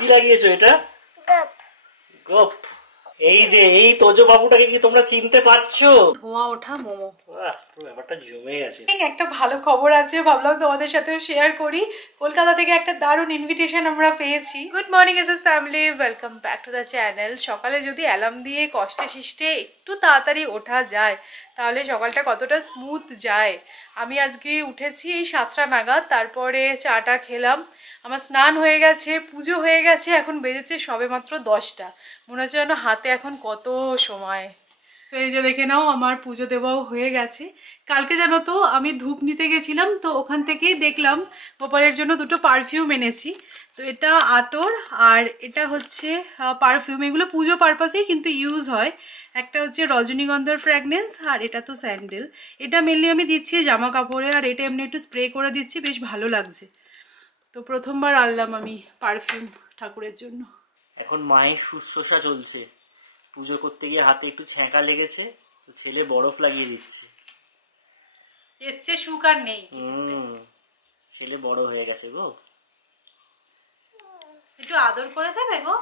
কি লাগিয়েছো এটা? গপ। এই যে এই তোজো বাবুটাকে কি তোমরা চিনতে পারছো? ধোঁয়া ওঠা মোমো। বাহ, পুরো ব্যাপারটা জমে গেছে। একটা ভালো খবর আছে, ভাবলাম তোমাদের সাথেও শেয়ার করি। কলকাতা থেকে একটা দারুণ ইনভিটেশন আমরা পেয়েছি। Good morning SS family, welcome back to the channel. সকালে যদি অ্যালার্ম দিয়ে কষ্টে শিষ্টে একটু তাড়াতাড়ি ওঠা যায় তাহলে সকালটা কতটা স্মুথ যায়। আমি আজকে উঠেছি এই 7টা নাগাদ, তারপরে চাটা খেলাম, আমার স্নান হয়ে গেছে, পুজো হয়ে গেছে, এখন বেজেছে সবে মাত্র 10টা। মনে হচ্ছে যেন হাতে এখন কত সময়। তো এই যে দেখে নাও আমার পুজো দেওয়াও হয়ে গেছে। কালকে জানো তো আমি ধূপ নিতে গেছিলাম, তো ওখান থেকেই দেখলাম গোপালের জন্য দুটো পারফিউম এনেছি। তো এটা আতর আর এটা হচ্ছে পারফিউম, এগুলো পুজো পারপাসেই কিন্তু ইউজ হয়। একটা হচ্ছে রজনীগন্ধার ফ্র্যাগনেন্স আর এটা তো স্যান্ডেল। এটা মেনলি আমি দিচ্ছি জামা কাপড়ে, আর এটা এমনি একটু স্প্রে করে দিচ্ছি, বেশ ভালো লাগছে। তো প্রথমবার আনলাম আমি পারফিউম ঠাকুরের জন্য। এখন মায়ের শুশ্রূষা চলছে, পুজো করতে গিয়ে হাতে একটু ছ্যাঁকা লেগেছে, তো ছেলে বরফ লাগিয়ে দিচ্ছে। এর চেয়ে সুখ আর নেই। ছেলে বড় হয়ে গেছে গো, একটু আদর করে দেবে গো।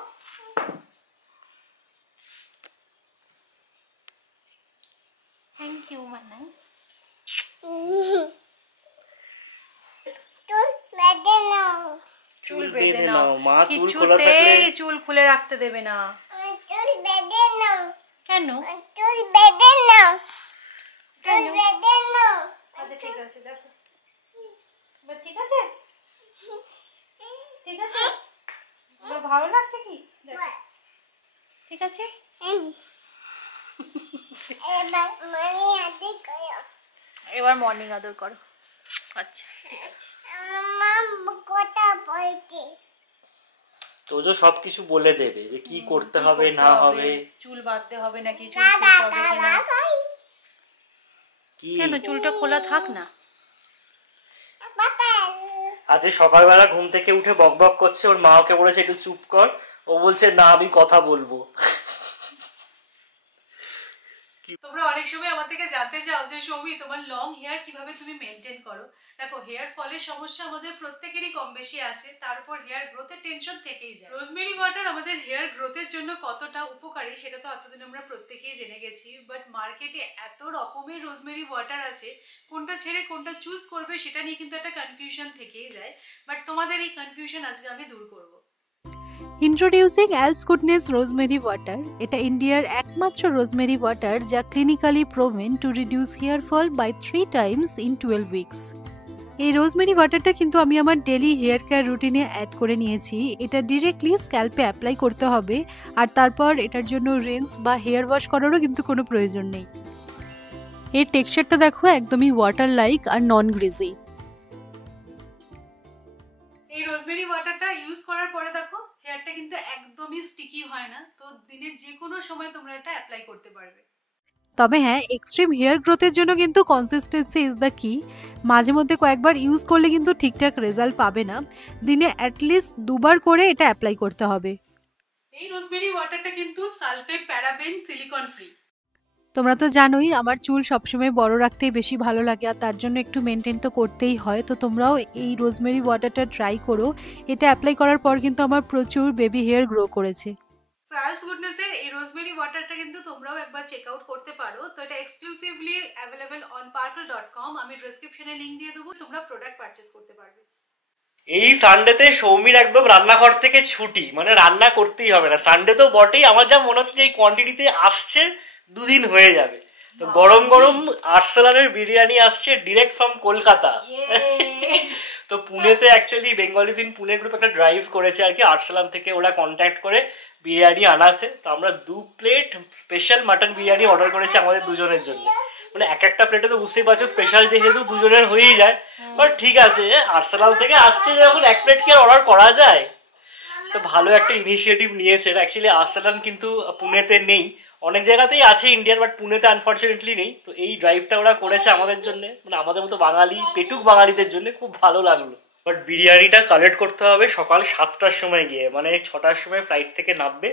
থ্যাংক ইউ মানাই। চুল বেঁধে নাও, মা চুল খোলা থাকলে চুল খুলে রাখতে দেবে না। চুল বেঁধে নাও। কেন? চুল বেঁধে নাও, চুল বেঁধে নাও। আচ্ছা ঠিক আছে, দেখো ঠিক আছে, ঠিক আছে, ভালো লাগছে কি? ঠিক আছে, এবার মর্নিং আদর করো। আচ্ছা ঠিক আছে। তোজো সবকিছু বলে দেবে যে কি করতে হবে না হবে, চুল বাঁধতে হবে নাকি, চুল হবে কিনা। কেন চুলটা খোলা থাক না। আজকে সকালবেলা ঘুম থেকে উঠে বকবক করছে, ওর মা ওকে বলেছে একটু চুপ কর, ও বলছে না আমি কথা বলবো। তোমরা অনেক সময় আমার থেকে জানতে চাও যে সৌমি তোমার লং হেয়ার কিভাবে তুমি মেনটেন করো। দেখো, হেয়ার ফলের সমস্যা আমাদের প্রত্যেকেরই কম বেশি আছে, তারপর হেয়ার গ্রোথের টেনশন থেকেই যায়। রোজমেরি ওয়াটার আমাদের হেয়ার গ্রোথের জন্য কতটা উপকারী সেটা তো এতদিন আমরা প্রত্যেকেই জেনে গেছি, বাট মার্কেটে এত রকমের রোজমেরি ওয়াটার আছে, কোনটা ছেড়ে কোনটা চুজ করবে সেটা নিয়ে কিন্তু একটা কনফিউশন থেকেই যায়। বাট তোমাদের এই কনফিউশন আজকে আমি দূর করব। Introducing Alps Goodness rosemary water. এটা ইন্ডিয়ার একমাত্র রোজমেরি ওয়াটার যা clinically proven to reduce hair fall by 3 times in 12 weeks. এই রোজমেরি ওয়াটারটা কিন্তু আমি আমার ডেলি হেয়ার কেয়ার রুটিনে অ্যাড করে নিয়েছি। এটা ডিরেক্টলি স্ক্যাল্পে অ্যাপ্লাই করতে হবে, আর তারপর এটার জন্য রিন্স বা হেয়ার ওয়াশ করারও কিন্তু কোনো প্রয়োজন নেই। এর টেক্সচারটা দেখো, একদমই ওয়াটার লাইক আর নন গ্রিজি। এই রোজমেরি ওয়াটারটা ইউজ করার পরে দেখো হেয়ারটা কিন্তু একদমই স্টিকি হয় না, তো দিনের যে কোনো সময় তোমরা এটা অ্যাপ্লাই করতে পারবে। তবে হ্যাঁ, এক্সট্রিম হেয়ার গ্রোথের জন্য কিন্তু কনসিস্টেন্সি ইজ দ্য কি। মাঝে মধ্যে কয়েকবার ইউজ করলে কিন্তু ঠিকঠাক রেজাল্ট পাবে না, দিনে অ্যাটলিস্ট 2বার করে এটা অ্যাপ্লাই করতে হবে। এই রোজমেরি ওয়াটারটা কিন্তু সালফেট, প্যারাবেন, সিলিকন ফ্রি। তোমরা তো জানোই আমার চুল সবসময় বড় রাখতেই বেশি ভালো লাগে, আর তার জন্য একটু মেনটেন তো করতেই হয়। তো তোমরাও এই রোজমেরি ওয়াটারটা ট্রাই করো। এটা অ্যাপ্লাই করার পর কিন্তু আমার প্রচুর বেবি হেয়ার গ্রো করেছে। অ্যালপস গুডনেসের এই রোজমেরি ওয়াটারটা কিন্তু তোমরাও একবার চেক আউট করতে পারো। তো এটা এক্সক্লুসিভলি অ্যাভেলেবল অন purple.com। আমি ডেসক্রিপশনে লিংক দিয়ে দেবো, তোমরা প্রোডাক্ট পারচেজ করতে পারবে। এই সানডেতে সৌমির একদম রান্নাঘর থেকে ছুটি, মানে রান্না করতেই হবে না। সানডে তো বটেই, আমার যা মনে হচ্ছে এই কোয়ান্টিটিতে আসছে 2 দিন হয়ে যাবে। তো গরম গরম আরসালানের বিরিয়ানি আসছে ডিরেক্ট ফ্রম কলকাতা। তো পুনেতে অ্যাকচুয়ালি বেঙ্গলি দিন পুনে গ্রুপ একটা ড্রাইভ করেছে আর কি, আরসালান থেকে ওরা কন্ট্যাক্ট করে বিরিয়ানি আনাছে। তো আমরা 2 plate special mutton biryani order করেছি আমাদের দুজনের জন্য। মানে একটা প্লেটে তো বুঝতেই পারছো স্পেশাল যেহেতু দুজনের হয়েই যায়, বাট ঠিক আছে, আরসালান থেকে আসছে যখন 1 প্লেট কি আর অর্ডার করা যায়। তো ভালো একটা ইনিশিয়েটিভ নিয়েছে। অ্যাকচুয়ালি আরসালান কিন্তু পুনেতে নেই, অনেক জায়গাতেই আছে ইন্ডিয়ার, বাট পুনেতে আনফর্চুনেটলি নেই। তো এই ড্রাইভটা ওরা করেছে আমাদের জন্য, মানে আমাদের মতো বাঙালি পেটুক বাঙালিদের জন্য খুব ভালো লাগলো। বাট বিরিয়ানিটা কালেক্ট করতে হবে সকাল 7টার সময় গিয়ে, মানে 6টার সময় ফ্লাইট থেকে নামবে,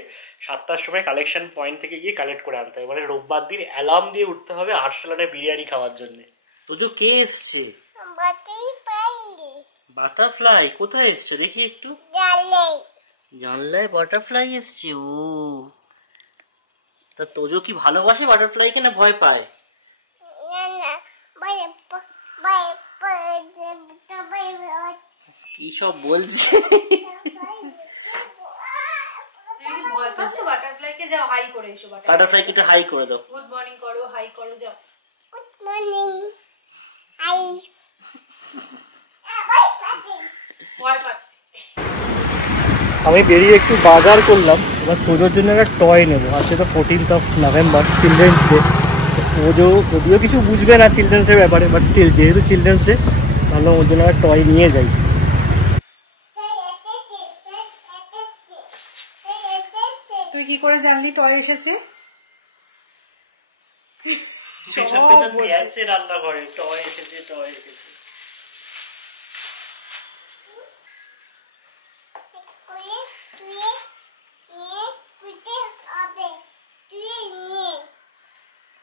7টার সময় কালেকশন পয়েন্ট থেকে গিয়ে কালেক্ট করে আনতে হবে। মানে রোববার দিন অ্যালার্ম দিয়ে উঠতে হবে আরসালানে বিরিয়ানি খাওয়ার জন্য। তো যে কে এসছে? বাটারফ্লাই কোথায় এসছে দেখি একটু। জানলায় বাটারফ্লাই এসছে। ও তা তোজো কি ভালোবাসে বাটারফ্লাইকে না ভয় পায়? কি সব বলছে? ভয় পাচ্ছ বাটারফ্লাইকে? যাও হাই করে এসো। বাটারফ্লাইকে একটু হাই করে দাও। গুড মর্নিং করো, হাই করো, যাও। Good morning. হাই। ভয় পাচ্ছি। আমি বেরিয়ে একটু বাজার করলাম, এবার তোজোর জন্য একটা টয় নেবো। আজকে তো 14th November, children's day. Tojo যদিও কিছু বুঝবে না চিলড্রেন্স ডে ব্যাপারে, বাট স্টিল যেহেতু চিলড্রেন্স ডে ভাবলাম ওর জন্য একটা টয় নিয়ে যাই। তুই কি করে জানলি টয় এসেছে? রান্না করে টয় এসেছে, টয় এসেছে।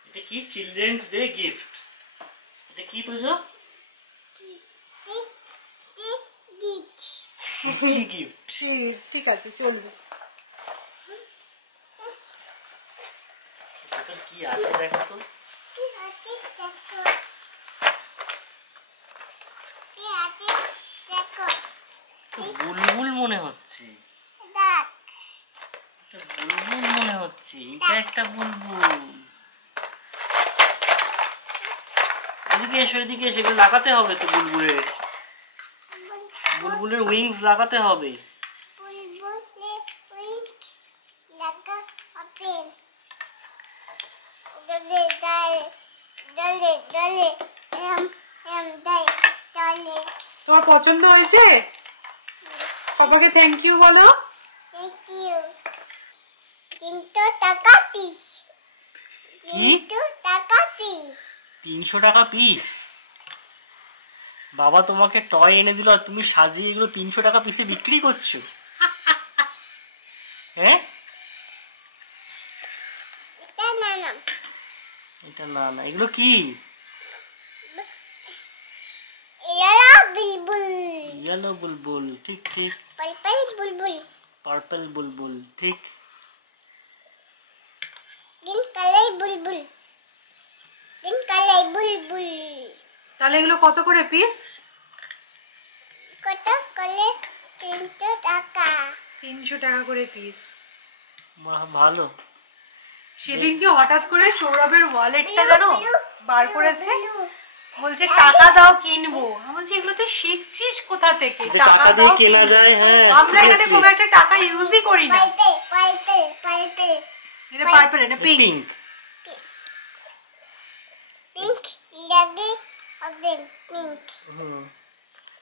এটা কি চিলড্রেন্স ডে গিফট? এটা কি তোজো? গিফট। ঠিক আছে, চলবে। কি আছে দেখো তো। বুলবুল মনে হচ্ছে, বুলবুল মনে হচ্ছে। এটা একটা বুলবুল। এদিকে এসো, এদিকে এসো, এগুলো লাগাতে হবে তো বুলবুলের। বুলবুলের উইংস লাগাতে হবে। তোমার পছন্দ হয়েছে? পাপাকে থ্যাংক ইউ বলো। Thank you. 300 টাকা পিস। 300 টাকা পিস। 300 টাকা পিস? বাবা তোমাকে টয় এনে দিল আর তুমি সাজিয়ে এগুলো 300 টাকা পিসে বিক্রি করছো? হ্যাঁ, এটা না না, এগুলো কি? ইয়েলো বুলবুল। ঠিক ঠিক। পার্পল বুলবুল। পার্পল বুলবুল। ঠিক। গ্রিন কালার বুলবুল। গ্রিন কালার বুলবুল। তাহলে এগুলো কত করে পিস? কত করে? 300 টাকা। 300 টাকা করে পিস। বাহ, ভালো। সেদিন কি হঠাৎ করে সৌরভের ওয়ালেটটা জানো বার করেছে, বলছে টাকা দাও কিনবো। আমি বলছি এগুলো তুই শিখছিস কোথা থেকে? টাকা দিয়ে কেনা যায়? হ্যাঁ, আমরা এখানে খুব একটা টাকা ইউজই করি না। এটা পার্পল, এটা পিঙ্ক। পিঙ্ক লাগে হবে পিঙ্ক।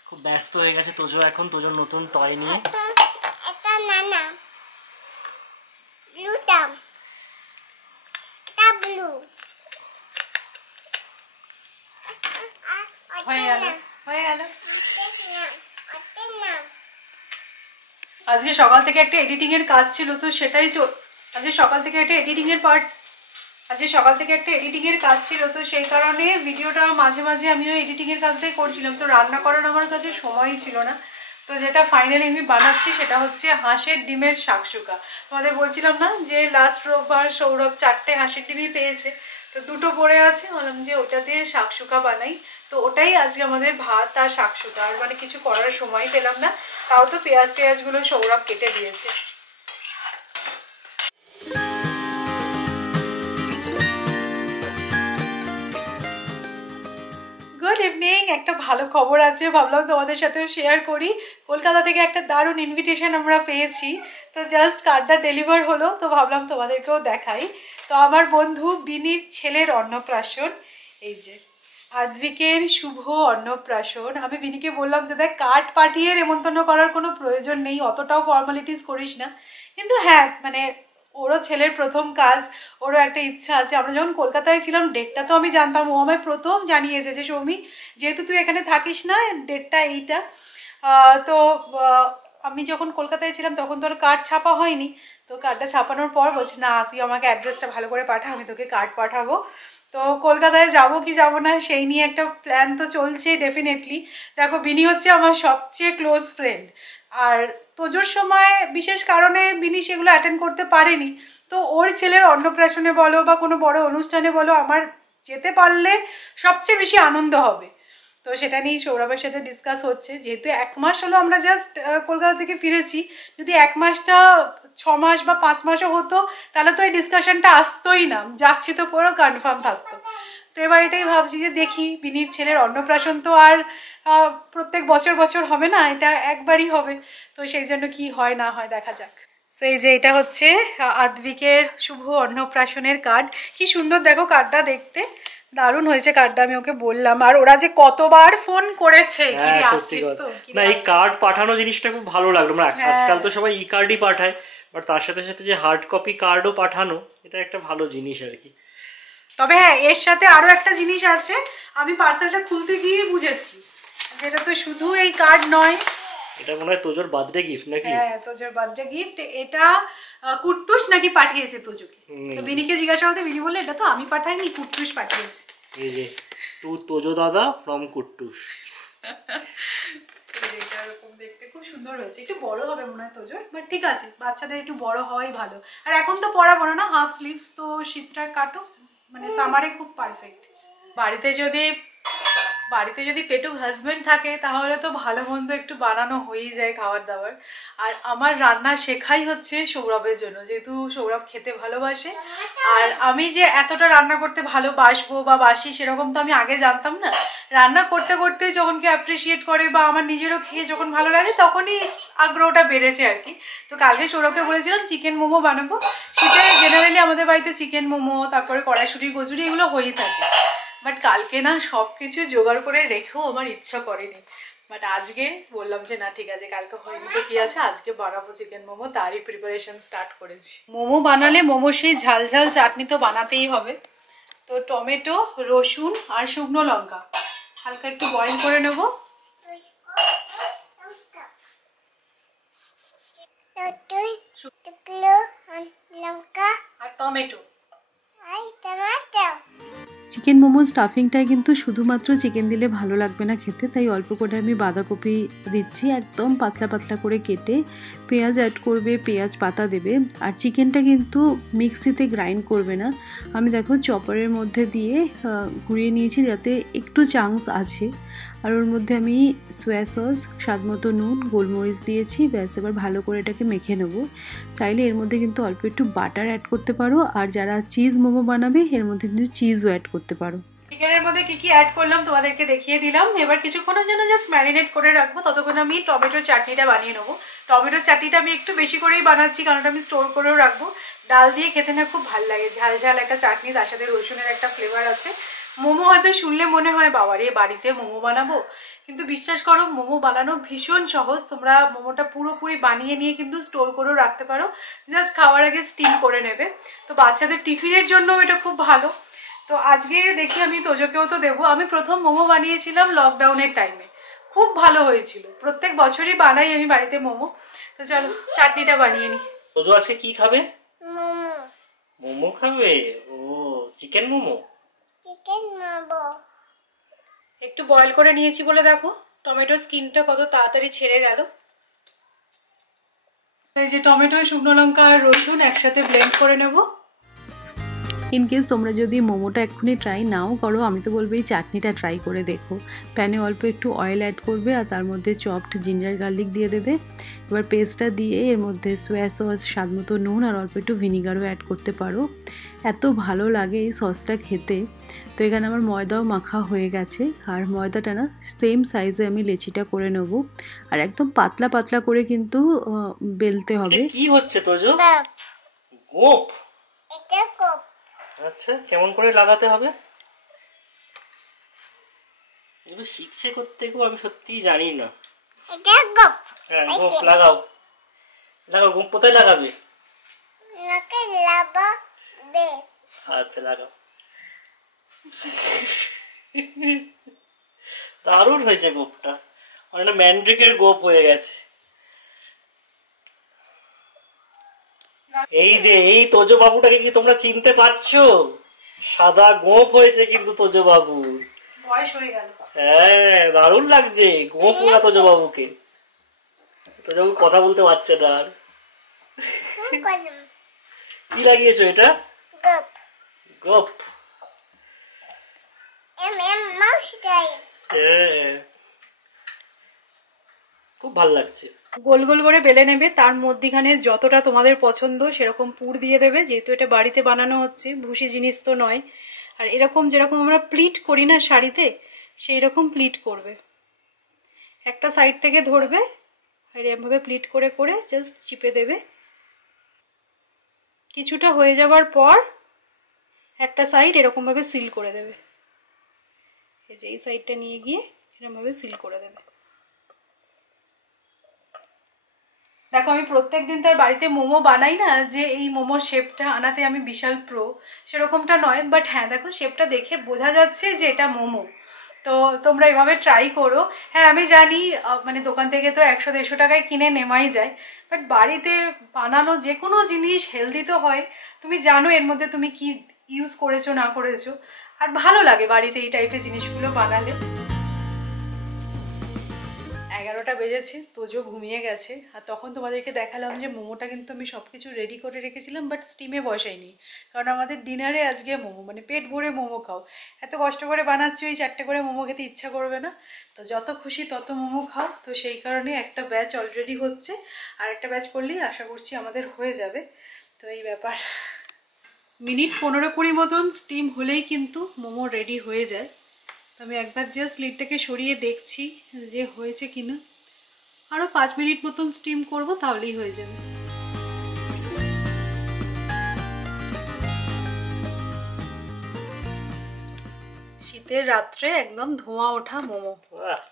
খুব ব্যস্ত হয়ে গেছে তোজো এখন, তোজোর নতুন টয় নিয়ে। এটা নানা ব্লু টাম। এটা ব্লু। হয়ে গেল, হয়ে গেল। আজকে সকাল থেকে একটা এডিটিং এর কাজ ছিল, তো সেটাই আজকে সকাল থেকে একটা এডিটিং এর কাজ ছিল, তো সেই কারণে ভিডিওটা মাঝে মাঝে আমিও এডিটিং এর কাজটাই করছিলাম। তো রান্না করার আমার কাছে সময়ই ছিল না। তো যেটা ফাইনালি আমি বানাচ্ছি সেটা হচ্ছে হাঁসের ডিমের শাকসুকা। তোমাদের বলছিলাম না যে লাস্ট রোববার সৌরভ 4টে হাঁসের ডিমই পেয়েছে, তো 2টো পড়ে আছে। বললাম যে ওটা দিয়ে শাকসুকা বানাই, তো ওটাই আজকে আমাদের ভাত আর শাকসুকা। আর মানে কিছু করার সময় পেলাম না, তাও তো পেঁয়াজগুলো সৌরভ কেটে দিয়েছে। Good evening. একটা ভালো খবর আছে, ভাবলাম তোমাদের সাথেও শেয়ার করি। কলকাতা থেকে একটা দারুণ ইনভিটেশন আমরা পেয়েছি, তো জাস্ট কার্ডটা ডেলিভার হলো, তো ভাবলাম তোমাদেরকেও দেখাই। তো আমার বন্ধু বিনির ছেলের অন্নপ্রাশন, এই যে আদ্বিকের শুভ অন্নপ্রাশন। আমি বিনিকে বললাম যে দেখ, কার্ড পাঠিয়ে নেমন্তন্ন করার কোনো প্রয়োজন নেই, অতটাও ফর্মালিটিস করিস না, কিন্তু হ্যাঁ মানে ওরও ছেলের প্রথম কাজ, ওরও একটা ইচ্ছা আছে। আমরা যখন কলকাতায় ছিলাম ডেটটা তো আমি জানতাম, ও আমায় প্রথম জানিয়েছে যে সৌমি যেহেতু তুই এখানে থাকিস না, ডেটটা এইটা। তো আমি যখন কলকাতায় ছিলাম তখন তোর কার্ড ছাপা হয়নি, তো কার্ডটা ছাপানোর পর বলছি না তুই আমাকে অ্যাড্রেসটা ভালো করে পাঠা, আমি তোকে কার্ড পাঠাবো। তো কলকাতায় যাব কি যাব না সেই নিয়ে একটা প্ল্যান তো চলছে ডেফিনেটলি। দেখো বিনি হচ্ছে আমার সবচেয়ে ক্লোজ ফ্রেন্ড, আর তোজোর সময় বিশেষ কারণে বিনি সেগুলো অ্যাটেন্ড করতে পারেনি। তো ওর ছেলের অন্নপ্রাশনে বলো বা কোনো বড় অনুষ্ঠানে বলো আমার যেতে পারলে সবচেয়ে বেশি আনন্দ হবে। তো সেটা নিয়েই সৌরভের সাথে ডিসকাস হচ্ছে, যেহেতু 1 মাস হলো আমরা জাস্ট কলকাতা থেকে ফিরেছি, যদি 1 মাসটা 6 মাস বা 5 মাসও হতো তাহলে তো এই ডিসকাশনটা আসতোই না, যাচ্ছি তো পুরো কনফার্ম থাকতো। তো এবার এটাই ভাবছি যে দেখি, বিনির ছেলের অন্নপ্রাশন তো আর প্রত্যেক বছর বছর হবে না, এটা একবারই হবে। তো সেই জন্য কি হয় না হয় দেখা যাক। তো এই যে এটা হচ্ছে আদ্বিকের শুভ অন্নপ্রাশনের কার্ড। কি সুন্দর দেখো কার্ডটা দেখতে, দারুণ হয়েছে কার্ডটা, আমি ওকে বললাম। আর ওরা যে কতবার ফোন করেছে, না এই কার্ড পাঠানো জিনিসটা খুব ভালো লাগলো। আজকাল তো সবাই ই কার্ডই পাঠায়, বাট তার সাথে সাথে যে হার্ড কপি কার্ডও পাঠানো, এটা একটা ভালো জিনিস আর কি। তবে হ্যাঁ, এর সাথে আরো একটা জিনিস আছে, আমি পার্সেলটা খুলতে গিয়ে বুঝেছি যেটা তো শুধু এই কার্ড নয়, এটা মনে হয় তোজোর বার্থডে গিফট নাকি? হ্যাঁ, তোজোর বার্থডে গিফট। এটা কুট্টুস নাকি পাঠিয়েছে তোজোকে। তো বিনিকে জিজ্ঞাসা করতে, বিনি বললে এটা তো আমি পাঠাইনি, কুট্টুস পাঠিয়েছে। এই যে টু তোজো দাদা ফ্রম কুট্টুস। এটা এরকম দেখতে খুব সুন্দর হয়েছে, একটু বড় হবে মনে হয় তোজোর, বাট ঠিক আছে, বাচ্চাদের একটু বড় হওয়াই ভালো। আর এখন তো পরাবো না, হাফ স্লিভস, তো শীতটা কাটো, মানে সামারে খুব পারফেক্ট। বাড়িতে যদি পেটুক হাজবেন্ড থাকে তাহলে তো ভালো মন্দ একটু বানানো হয়েই যায় খাবার দাবার। আর আমার রান্না শেখাই হচ্ছে সৌরভের জন্য, যেহেতু সৌরভ খেতে ভালোবাসে। আর আমি যে এতটা রান্না করতে ভালোবাসবো বা বাসি সেরকম তো আমি আগে জানতাম না। রান্না করতে করতে যখন কেউ অ্যাপ্রিসিয়েট করে বা আমার নিজেরও খেয়ে যখন ভালো লাগে তখনই আগ্রহটা বেড়েছে আর কি। তো কালকে সৌরভকে বলেছিলাম চিকেন মোমো বানাবো, সেটা জেনারেলি আমাদের বাড়িতে চিকেন মোমো, তারপরে কড়াইশুঁটি কচুরি এগুলো হয়েই থাকে। বাট কালকে না সব কিছু জোগাড় করে রেখেও আমার ইচ্ছা করেনি। বাট আজকে বললাম যে না ঠিক আছে, কালকে হয়নি তো কি আছে, আজকে বানাবো চিকেন মোমো, তারই প্রিপারেশন স্টার্ট করেছি। মোমো বানালে মোমো সেই ঝাল ঝাল চাটনি তো বানাতেই হবে। তো টমেটো, রসুন আর শুকনো লঙ্কা হালকা একটু বয়েল করে নেব। আর টমেটো। চিকেন মোমো স্টাফিংটায় কিন্তু শুধুমাত্র চিকেন দিলে ভালো লাগবে না খেতে, তাই অল্প করে আমি বাঁধাকপি দিচ্ছি, একদম পাতলা পাতলা করে কেটে। পেঁয়াজ অ্যাড করবে, পেঁয়াজ পাতা দেবে। আর চিকেনটা কিন্তু মিক্সিতে গ্রাইন্ড করবে না, আমি দেখো চপারের মধ্যে দিয়ে ঘুরিয়ে নিয়েছি যাতে একটু চাংস আছে। আর ওর মধ্যে আমি সোয়া সস, স্বাদ মতো নুন, গোলমরিচ দিয়েছি, ব্যাস এবার ভালো করে এটাকে মেখে নেব। চাইলে এর মধ্যে কিন্তু অল্প একটু বাটার অ্যাড করতে পারো, আর যারা চিজ মোমো বানাবে এর মধ্যে কিন্তু চিজও অ্যাড করতে পারো। চিকেনের মধ্যে কি কি অ্যাড করলাম তোমাদেরকে দেখিয়ে দিলাম। এবার কিছুক্ষণের জন্য জাস্ট ম্যারিনেট করে রাখবো, ততক্ষণ আমি টমেটোর চাটনিটা বানিয়ে নেবো। টমেটোর চাটনিটা আমি একটু বেশি করেই বানাচ্ছি, কারণ আমি স্টোর করেও রাখবো। ডাল দিয়ে খেতে না খুব ভালো লাগে, ঝাল ঝাল একটা চাটনি, তার সাথে রসুনের একটা ফ্লেভার আছে। মোমো হয়তো শুনলে মনে হয় বাবারে বাড়িতে মোমো বানাবো, কিন্তু বিশ্বাস করো মোমো বানানো ভীষণ সহজ। তোমরা মোমোটা পুরোপুরি বানিয়ে নিয়ে কিন্তু স্টোর করেও রাখতে পারো, জাস্ট খাওয়ার আগে স্টিম করে নেবে। তো বাচ্চাদের টিফিনের জন্য এটা খুব ভালো। তো আজকে দেখি আমি তোজোকেও তো দেবো। আমি প্রথম মোমো বানিয়েছিলাম লকডাউনের টাইমে, খুব ভালো হয়েছিল। প্রত্যেক বছরই বানাই আমি বাড়িতে মোমো। তো চলো চাটনিটা বানিয়ে নিই। তোজো আজকে কি খাবে? মোমো খাবে? ও চিকেন মোমো। একটু বয়েল করে নিয়েছি বলে দেখো টমেটো স্কিনটা কত তাড়াতাড়ি ছেড়ে গেল। এই যে টমেটো, শুকনো লঙ্কা আর রসুন একসাথে ব্লেন্ড করে নেব। ইনকেস তোমরা যদি মোমোটা এক্ষুনি ট্রাই নাও করো, আমি তো বলবো এই চাটনিটা ট্রাই করে দেখো। প্যানে অল্প একটু অয়েল অ্যাড করবে আর তার মধ্যে চপড জিঞ্জার গার্লিক দিয়ে দেবে। এবার পেস্টটা দিয়ে এর মধ্যে সোয়া সস, স্বাদ মতো নুন আর অল্প একটু ভিনিগারও অ্যাড করতে পারো। এত ভালো লাগে এই সসটা খেতে। তো এখানে আমার ময়দাও মাখা হয়ে গেছে, আর ময়দাটা না সেম সাইজে আমি লেচিটা করে নেব। আর একদম পাতলা পাতলা করে কিন্তু বেলতে হবে। কি হচ্ছে তোজো? গোপ? এটা গোপ। আচ্ছা কেমন করে লাগাতে হবে? এগুলো শিখছে করতে গো, আমি সত্যিই জানি না। এটা গোপ। হ্যাঁ গোপ লাগাও, লাগাও। গোপ কোথায় লাগাবে? নাকে লাগাবে। আচ্ছা লাগাও। দারুণ হয়েছে গোপটা, অনেকটা ম্যান্ড্রিকের গোপ হয়ে গেছে। এই যে এই তোজো বাবুটাকে কি তোমরা চিনতে পারছো? সাদা গোপ হয়েছে কিন্তু তোজো বাবু, বয়স হয়ে গেল। হ্যাঁ দারুণ লাগছে গোপ ওরা তোজো বাবুকে। তো তো যখন কথা বলতে পারছে না আর। কলম কি লাগিয়েছো এটা? গপ গপ। মাউস টাইম খুব ভালো লাগছে। গোল গোল করে বেলে নেবে, তার মধ্যিখানে যতটা তোমাদের পছন্দ সেরকম পুর দিয়ে দেবে, যেহেতু এটা বাড়িতে বানানো হচ্ছে, ভুসি জিনিস তো নয়। আর এরকম যেরকম আমরা প্লিট করি না শাড়িতে, সেই রকম প্লিট করবে। একটা সাইড থেকে ধরবে আর এভাবে প্লিট করে করে জাস্ট চিপে দেবে। কিছুটা হয়ে যাবার পর একটা সাইড এরকমভাবে সিল করে দেবে। এই যে এই সাইডটা নিয়ে গিয়ে এরকমভাবে সিল করে দেবে। দেখো আমি প্রত্যেকদিন তো আর বাড়িতে মোমো বানাই না যে এই মোমোর শেপটা আনাতে আমি বিশাল প্রো, সেরকমটা নয়। বাট হ্যাঁ দেখো শেপটা দেখে বোঝা যাচ্ছে যে এটা মোমো। তো তোমরা এভাবে ট্রাই করো। হ্যাঁ আমি জানি মানে দোকান থেকে তো 100-150 টাকায় কিনে নেওয়াই যায়, বাট বাড়িতে বানানো যে কোনো জিনিস হেলদি তো হয়। তুমি জানো এর মধ্যে তুমি কি ইউজ করেছো না করেছো, আর ভালো লাগে বাড়িতে এই টাইপের জিনিসগুলো বানালে। 11টা বেজেছে, তোজো ঘুমিয়ে গেছে। আর তখন তোমাদেরকে দেখালাম যে মোমোটা কিন্তু আমি সব কিছু রেডি করে রেখেছিলাম, বাট স্টিমে বসাইনি, কারণ আমাদের ডিনারে আজকে মোমো, মানে পেট ভরে মোমো খাও। এত কষ্ট করে বানাচ্ছি, ওই 4টে করে মোমো খেতে ইচ্ছা করবে না। তো যত খুশি তত মোমো খাও। তো সেই কারণে একটা ব্যাচ অলরেডি হচ্ছে, আর একটা ব্যাচ করলেই আশা করছি আমাদের হয়ে যাবে। তো এই ব্যাপার, মিনিট 15-20 মতন স্টিম হলেই কিন্তু মোমো রেডি হয়ে যায়। তো আমি একবার জাস্ট লিডটাকে সরিয়ে দেখছি যে হয়েছে কিনা। আরও 5 মিনিট মতন স্টিম করব, তাহলেই হয়ে যাবে। শীতের রাত্রে একদম ধোঁয়া ওঠা মোমো।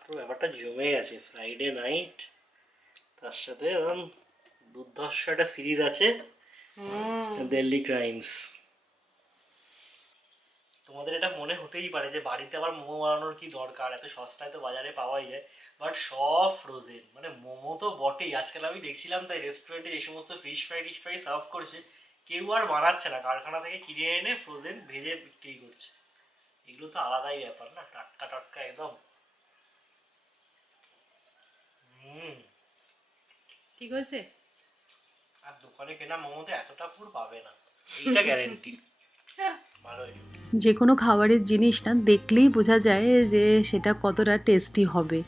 পুরো ব্যাপারটা জমে গেছে। ফ্রাইডে নাইট, তার সাথে একদম দুর্ধর্ষ একটা সিরিজ আছে, দিল্লি ক্রাইমস। তোমাদের এটা মনে হতেই পারে যে বাড়িতে আবার মোমো বানানোর কি দরকার, এত সস্তায় তো বাজারে পাওয়াই যায়। বাট সব ফ্রোজেন, মানে মোমো তো বটেই। আজকাল আমি দেখছিলাম তাই রেস্টুরেন্টে যে সমস্ত ফিশ ফ্রাই সার্ভ করছে, কেউ আর বানাচ্ছে না, কারখানা থেকে কিনে এনে ফ্রোজেন ভেজে বিক্রি করছে। এগুলো তো আলাদাই ব্যাপার না, টাটকা টাটকা একদম। ঠিক হয়েছে। আর দোকানে কেনা মোমোতে এতটা পুর পাবে না, এইটা গ্যারেন্টি। যে কোনো খাবারের জিনিস না দেখলেই বোঝা যায় যে সেটা কতটা টেস্টি হবে।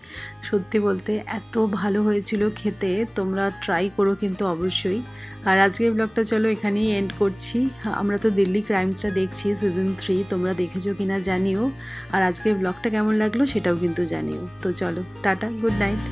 সত্যি বলতে এত ভালো হয়েছিল খেতে, তোমরা ট্রাই করো কিন্তু অবশ্যই। আর আজকের ব্লগটা চলো এখানেই এন্ড করছি। আমরা তো দিল্লি ক্রাইমসটা দেখছি সিজন 3, তোমরা দেখেছো কিনা জানিও। আর আজকের ব্লগটা কেমন লাগলো সেটাও কিন্তু জানিও। তো চলো টাটা, গুড নাইট।